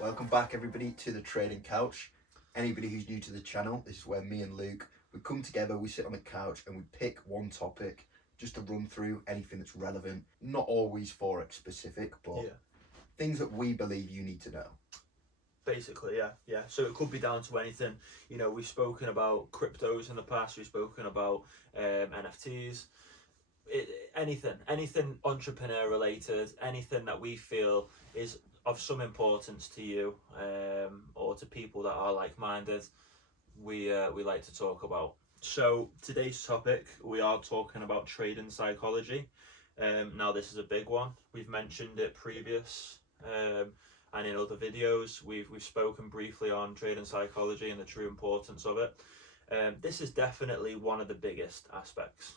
Welcome back everybody to the Trading Couch. Anybody who's new to the channel, this is where me and Luke, we come together, we sit on the couch and we pick one topic just to run through anything that's relevant, not always Forex specific, but things that we believe you need to know. Basically, yeah. So it could be down to anything. You know, we've spoken about cryptos in the past, we've spoken about NFTs, anything entrepreneur related, anything that we feel is of some importance to you or to people that are like-minded, we like to talk about. So today's topic, we are talking about trading psychology. Now this is a big one. We've mentioned it previous and in other videos. We've spoken briefly on trading psychology and the true importance of it. This is definitely one of the biggest aspects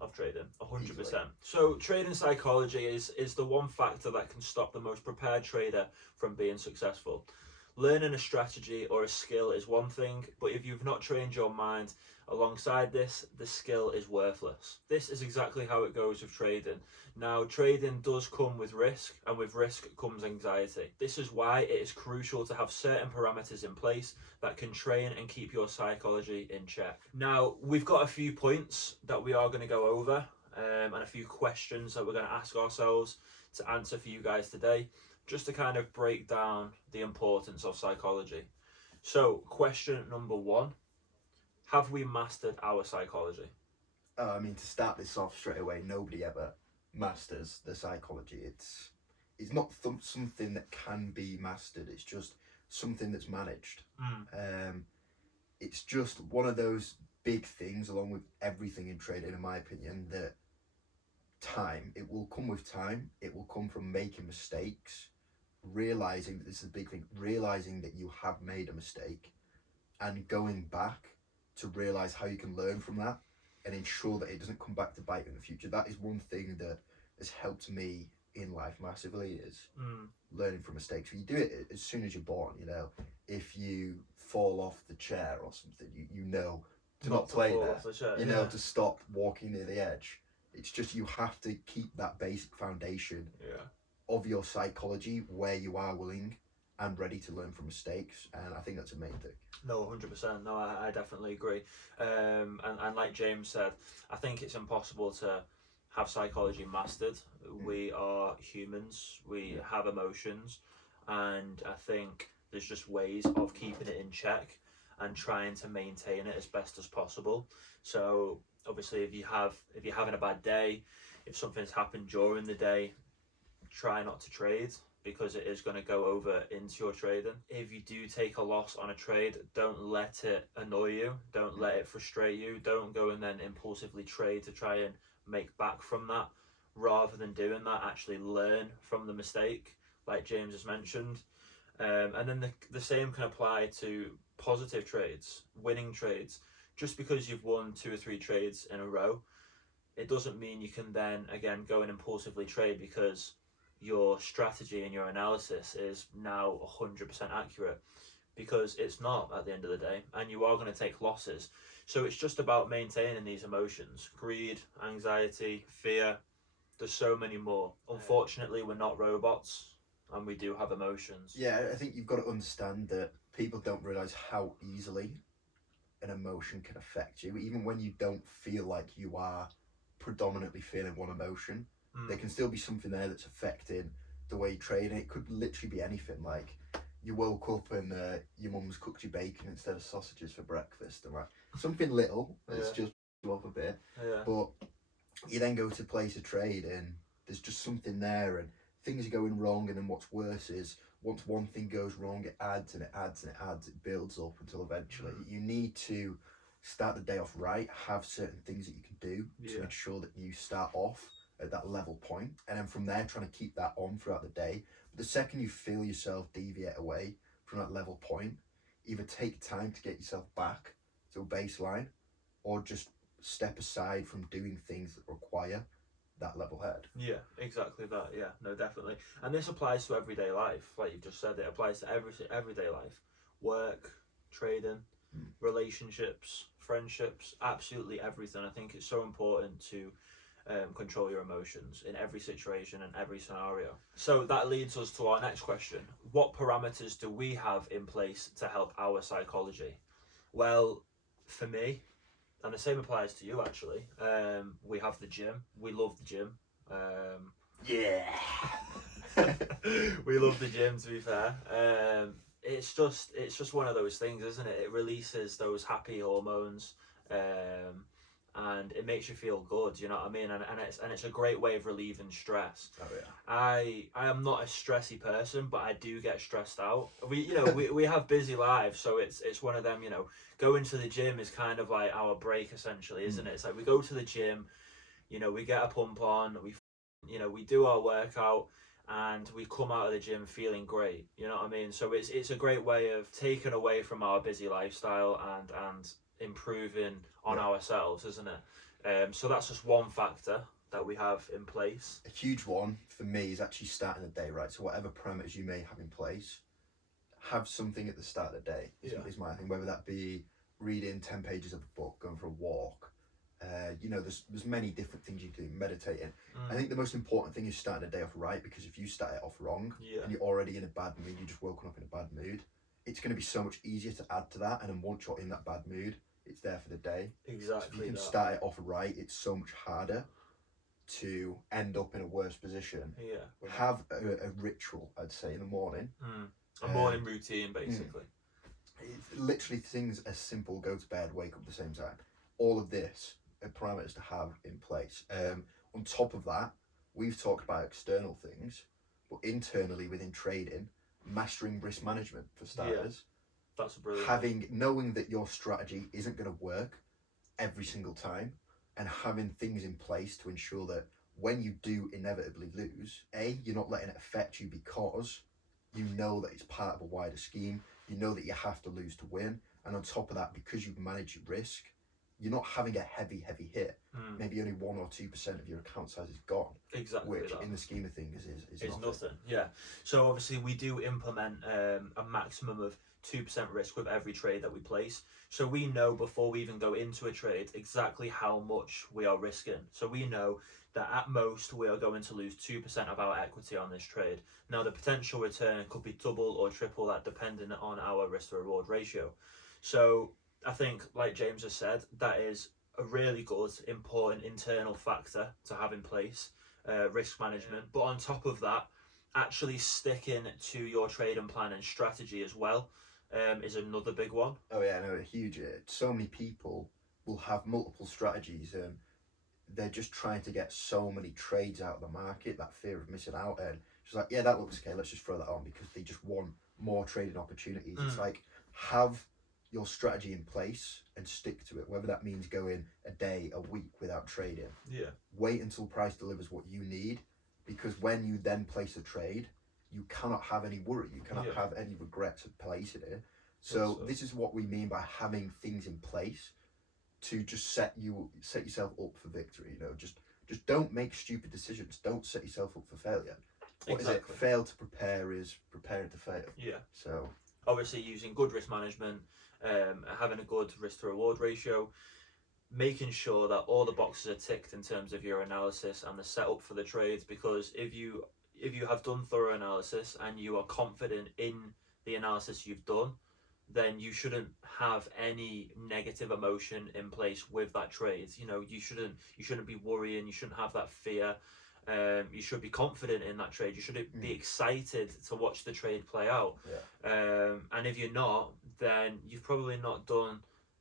of trading, 100%. So trading psychology is the one factor that can stop the most prepared trader from being successful. Learning a strategy or a skill is one thing, but if you've not trained your mind alongside this, the skill is worthless. This is exactly how it goes with trading. Now, trading does come with risk, and with risk comes anxiety. This is why it is crucial to have certain parameters in place that can train and keep your psychology in check. Now, we've got a few points that we are going to go over and a few questions that we're going to ask ourselves to answer for you guys today, just to kind of break down the importance of psychology. So, question number one, have we mastered our psychology? I mean, to start this off straight away, nobody ever masters the psychology. It's not something that can be mastered. It's just something that's managed. It's just one of those big things, along with everything in trading, in my opinion, that it will come with time. It will come from making mistakes, realizing that this is a big thing, realizing that you have made a mistake and going back to realize how you can learn from that and ensure that it doesn't come back to bite you in the future. That is one thing that has helped me in life massively, is learning from mistakes. You do it as soon as you're born. You know, if you fall off the chair or something, you know to not play there. You know to stop walking near the edge. It's just you have to keep that basic foundation of your psychology where you are willing and ready to learn from mistakes, and I think that's a main thing. No, 100%. No, I definitely agree. And like James said, I think it's impossible to have psychology mastered. We are humans, we have emotions, and I think there's just ways of keeping it in check and trying to maintain it as best as possible. So obviously, if you're having a bad day, if something's happened during the day, try not to trade, because it is going to go over into your trading. If you do take a loss on a trade, don't let it annoy you, don't let it frustrate you, don't go and then impulsively trade to try and make back from that. Rather than doing that, actually learn from the mistake, like James has mentioned. And then the same can apply to positive trades, winning trades. Just because you've won 2 or 3 trades in a row, it doesn't mean you can then again go and impulsively trade, because your strategy and your analysis is now 100% accurate, because it's not at the end of the day, and you are going to take losses. So it's just about maintaining these emotions: greed, anxiety, fear. There's so many more. Unfortunately, we're not robots and we do have emotions. Yeah, I think you've got to understand that people don't realize how easily an emotion can affect you. Even when you don't feel like you are predominantly feeling one emotion, there can still be something there that's affecting the way you trade. And it could literally be anything. Like you woke up and your mum's cooked you bacon instead of sausages for breakfast, and like something little that's just you up a bit. But you then go to place a trade and there's just something there and things are going wrong, and then what's worse is once one thing goes wrong, it adds and it adds and it adds, it builds up until eventually you need to start the day off right, have certain things that you can do to ensure that you start off at that level point, and then from there trying to keep that on throughout the day. But the second you feel yourself deviate away from that level point, either take time to get yourself back to a baseline, or just step aside from doing things that require that level head. Yeah, exactly that. Yeah, no, definitely. And this applies to everyday life, like you've just said. It applies to everyday life: work, trading, relationships, friendships, absolutely everything. I think it's so important to control your emotions in every situation and every scenario. So that leads us to our next question. What parameters do we have in place to help our psychology? Well, for me, and the same applies to you actually, we have the gym. We love the gym. Yeah. We love the gym, to be fair. It's just one of those things, isn't it? It releases those happy hormones, and it makes you feel good. You know what I mean? And it's a great way of relieving stress. Oh yeah. I am not a stressy person, but I do get stressed out. We have busy lives, so it's one of them. Going to the gym is kind of like our break, essentially, isn't it? It's like we go to the gym, we get a pump on, we do our workout, and we come out of the gym feeling great. You know what I mean? So it's a great way of taking away from our busy lifestyle and improving on ourselves, isn't it? So that's just one factor that we have in place. A huge one for me is actually starting the day right. So whatever parameters you may have in place, have something at the start of the day is my thing. Whether that be reading 10 pages of a book, going for a walk, there's many different things you can do, meditating. I think the most important thing is starting the day off right, because if you start it off wrong and you're already in a bad mood, you just woken up in a bad mood, it's going to be so much easier to add to that, and then once you're in that bad mood, it's there for the day. Exactly. So if you can start it off right, it's so much harder to end up in a worse position. Have a ritual, I'd say, in the morning. A morning routine, basically. It's literally things as simple: go to bed, wake up at the same time. All of this are parameters to have in place. On top of that, we've talked about external things, but internally within trading, mastering risk management for starters. That's a brilliant. Knowing that your strategy isn't going to work every single time, and having things in place to ensure that when you do inevitably lose, you're not letting it affect you, because you know that it's part of a wider scheme. You know that you have to lose to win, and on top of that, because you've managed your risk, you're not having a heavy hit. Maybe only 1 or 2% of your account size is gone. Exactly. Which, in the scheme of things, is nothing. Yeah. So obviously we do implement a maximum of 2% risk with every trade that we place. So we know before we even go into a trade exactly how much we are risking. So we know that at most we are going to lose 2% of our equity on this trade. Now the potential return could be double or triple that, depending on our risk to reward ratio. So I think, like James has said, that is a really good, important internal factor to have in place, risk management. But on top of that, actually sticking to your trading plan and strategy as well is another big one. Oh yeah, no, huge. So many people will have multiple strategies, and they're just trying to get so many trades out of the market, that fear of missing out, and just like, yeah, that looks okay, let's just throw that on, because they just want more trading opportunities. It's like, have your strategy in place and stick to it, whether that means going a day, a week without trading. Wait until price delivers what you need, because when you then place a trade, you cannot have any worry, you cannot have any regrets of placing it. So this is what we mean by having things in place to just set yourself up for victory. Just don't make stupid decisions, don't set yourself up for failure. What is it? Fail to prepare is preparing to fail. So obviously using good risk management, having a good risk to reward ratio, making sure that all the boxes are ticked in terms of your analysis and the setup for the trades, because if you have done thorough analysis and you are confident in the analysis you've done, then you shouldn't have any negative emotion in place with that trade. You shouldn't be worrying, you shouldn't have that fear. You should be confident in that trade. You should be excited to watch the trade play out. And if you're not, then you've probably not done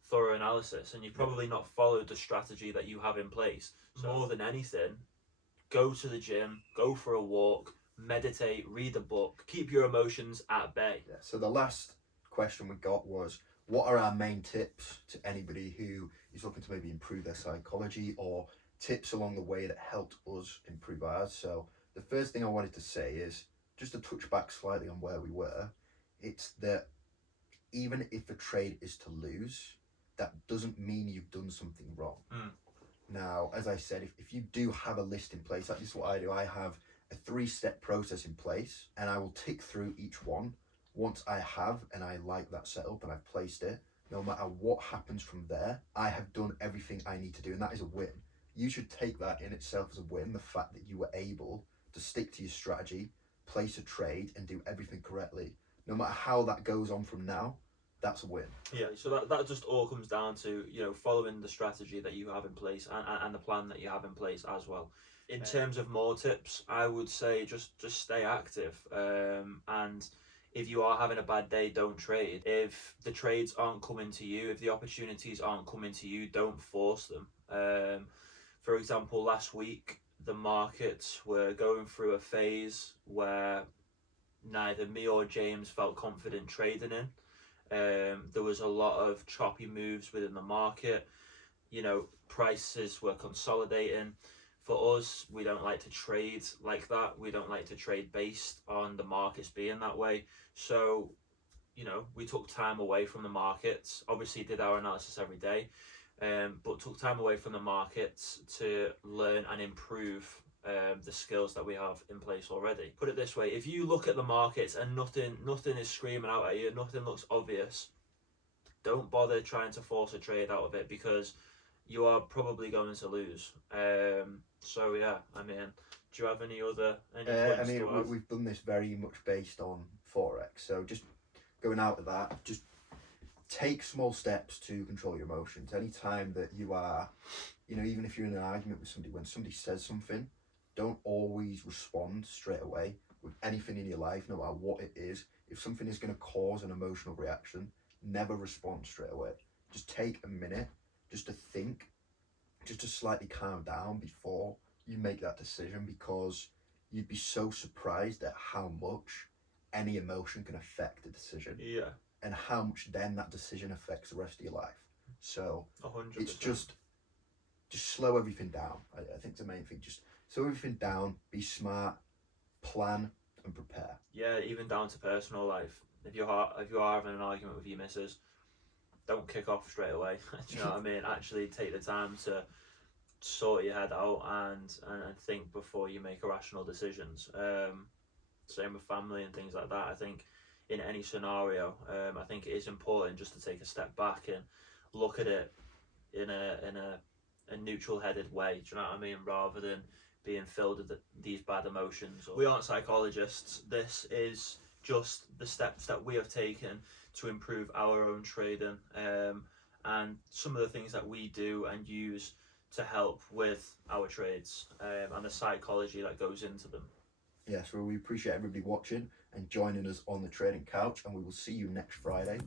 thorough analysis, and you've probably not followed the strategy that you have in place. So more than anything, go to the gym, go for a walk, meditate, read a book, keep your emotions at bay. So the last question we got was, what are our main tips to anybody who is looking to maybe improve their psychology, or tips along the way that helped us improve ours? So the first thing I wanted to say is, just to touch back slightly on where we were, it's that even if a trade is to lose, that doesn't mean you've done something wrong. Now, as I said, if you do have a list in place, like this is what I do, I have a 3-step process in place, and I will tick through each one. Once I have, and I like that setup and I've placed it, no matter what happens from there, I have done everything I need to do, and that is a win. you should take that in itself as a win. The fact that you were able to stick to your strategy, place a trade, and do everything correctly. No matter how that goes on from now, that's a win. Yeah, so that just all comes down to, you know, following the strategy that you have in place, and the plan that you have in place as well. In terms of more tips, I would say just stay active, and if you are having a bad day, don't trade. If the trades aren't coming to you, if the opportunities aren't coming to you, don't force them. For example, last week the markets were going through a phase where neither me or James felt confident trading in. There was a lot of choppy moves within the market. You know, prices were consolidating. For us, we don't like to trade like that. We don't like to trade based on the markets being that way. So, you know, we took time away from the markets. Obviously, did our analysis every day, but took time away from the markets to learn and improve the skills that we have in place already. Put it this way: if you look at the markets and nothing is screaming out at you, nothing looks obvious, don't bother trying to force a trade out of it, because you are probably going to lose. So yeah, I mean, do you have any points I mean, to add? we've done this very much based on Forex. So just going out of that, just take small steps to control your emotions. Anytime that you are, you know, even if you're in an argument with somebody, when somebody says something, don't always respond straight away with anything in your life, no matter what it is. If something is going to cause an emotional reaction, never respond straight away. Just take a minute just to think, just to slightly calm down before you make that decision, because you'd be so surprised at how much any emotion can affect a decision. Yeah. And how much then that decision affects the rest of your life. So 100%. it's just slow everything down. I think the main thing, just slow everything down, be smart, plan and prepare. Yeah, even down to personal life. If you are having an argument with your missus, don't kick off straight away. Do you know what I mean? Actually take the time to sort your head out and think before you make irrational decisions. Same with family and things like that. I think in any scenario, I think it is important just to take a step back and look at it in a neutral headed way. Do you know what I mean? Rather than being filled with these bad emotions. We aren't psychologists. This is just the steps that we have taken to improve our own trading, and some of the things that we do and use to help with our trades, and the psychology that goes into them. Yes, well, we appreciate everybody watching and joining us on the trading couch, and we will see you next Friday.